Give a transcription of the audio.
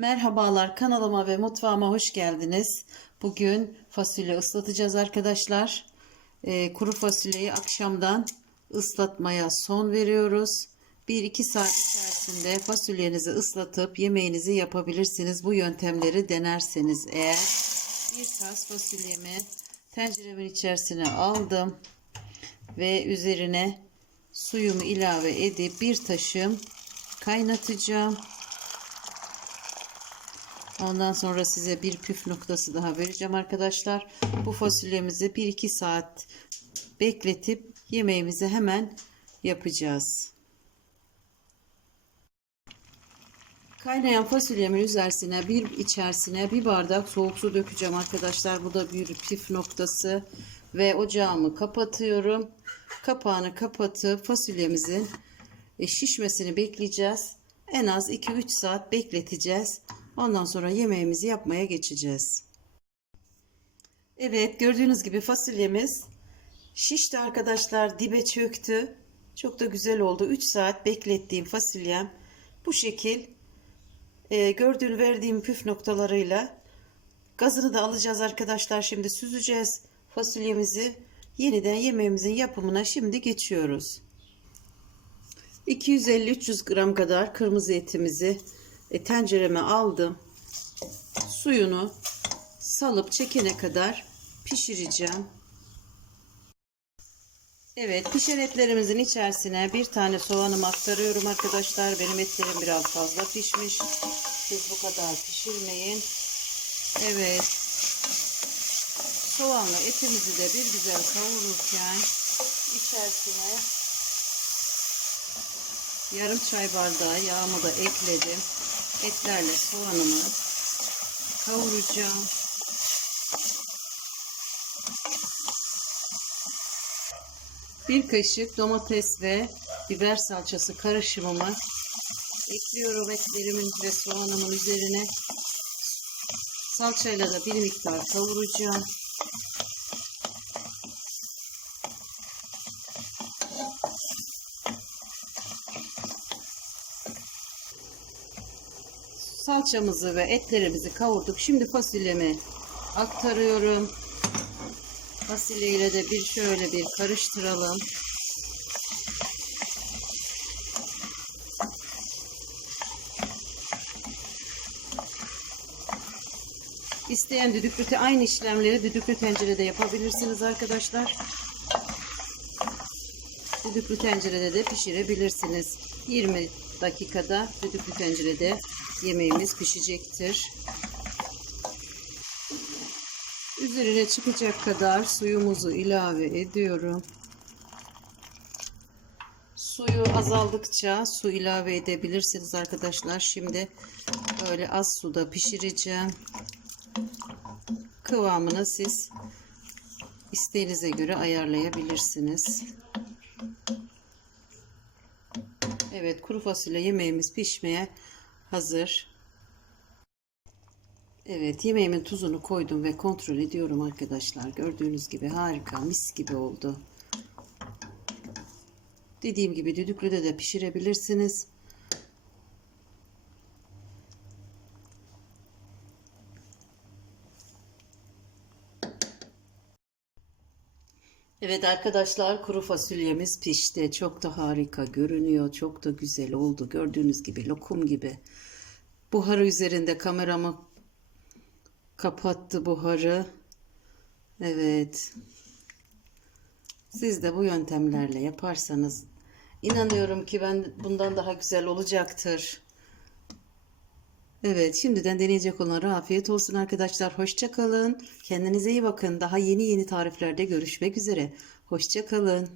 Merhabalar kanalıma ve mutfağıma hoş geldiniz. Bugün fasulye ıslatacağız arkadaşlar. Ee, kuru fasulyeyi akşamdan ıslatmaya son veriyoruz. 1-2 saat içerisinde fasulyenizi ıslatıp yemeğinizi yapabilirsiniz. Bu yöntemleri denerseniz eğer bir tas fasulyemi tenceremin içerisine aldım ve üzerine suyumu ilave edip bir taşım kaynatacağım. Ondan sonra size bir püf noktası daha vereceğim arkadaşlar. Bu fasulyemizi 1-2 saat bekletip yemeğimizi hemen yapacağız. Kaynayan fasulyemin üzerine bir içerisine bir bardak soğuk su dökeceğim arkadaşlar. Bu da bir püf noktası ve ocağımı kapatıyorum. Kapağını kapatıp fasulyemizin e, şişmesini bekleyeceğiz. En az 2-3 saat bekleteceğiz. Ondan sonra yemeğimizi yapmaya geçeceğiz. Evet gördüğünüz gibi fasulyemiz şişti arkadaşlar dibe çöktü. Çok da güzel oldu. 3 saat beklettiğim fasulyem bu şekil e, gördüğün verdiğim püf noktalarıyla gazını da alacağız arkadaşlar. Şimdi süzeceğiz fasulyemizi. Yeniden yemeğimizin yapımına şimdi geçiyoruz. 250-300 gram kadar kırmızı etimizi e, tencereme aldım. Suyunu salıp çekene kadar pişireceğim. Evet pişen etlerimizin içerisine bir tane soğanımı aktarıyorum arkadaşlar. Benim etlerim biraz fazla pişmiş. Siz bu kadar pişirmeyin. Evet. Soğanla etimizi de bir güzel kavururken içerisine yarım çay bardağı yağımı da ekledim. Etlerle soğanımı kavuracağım. Bir kaşık domates ve biber salçası karışımımı ekliyorum etlerimin ve soğanımın üzerine. Salçayla da bir miktar kavuracağım. Salçamızı ve etlerimizi kavurduk. Şimdi fasulyemi aktarıyorum. Fasulyeyle de bir şöyle bir karıştıralım. İsteyen düdüklü aynı işlemleri düdüklü tencerede yapabilirsiniz arkadaşlar. Düdüklü tencerede de pişirebilirsiniz. 20 dakikada düdüklü tencerede yemeğimiz pişecektir. Üzerine çıkacak kadar suyumuzu ilave ediyorum. Suyu azaldıkça su ilave edebilirsiniz arkadaşlar. Şimdi böyle az suda pişireceğim. Kıvamını siz isteğinize göre ayarlayabilirsiniz. Evet kuru fasulye yemeğimiz pişmeye hazır. Evet yemeğimin tuzunu koydum ve kontrol ediyorum arkadaşlar. Gördüğünüz gibi harika mis gibi oldu. Dediğim gibi düdüklüde de pişirebilirsiniz. Evet arkadaşlar kuru fasulyemiz pişti. Çok da harika görünüyor. Çok da güzel oldu. Gördüğünüz gibi lokum gibi. Buharı üzerinde kameramı kapattı buharı. Evet. Siz de bu yöntemlerle yaparsanız inanıyorum ki ben bundan daha güzel olacaktır. Evet, şimdiden deneyecek olanlara afiyet olsun arkadaşlar. Hoşça kalın. Kendinize iyi bakın. Daha yeni yeni tariflerde görüşmek üzere. Hoşça kalın.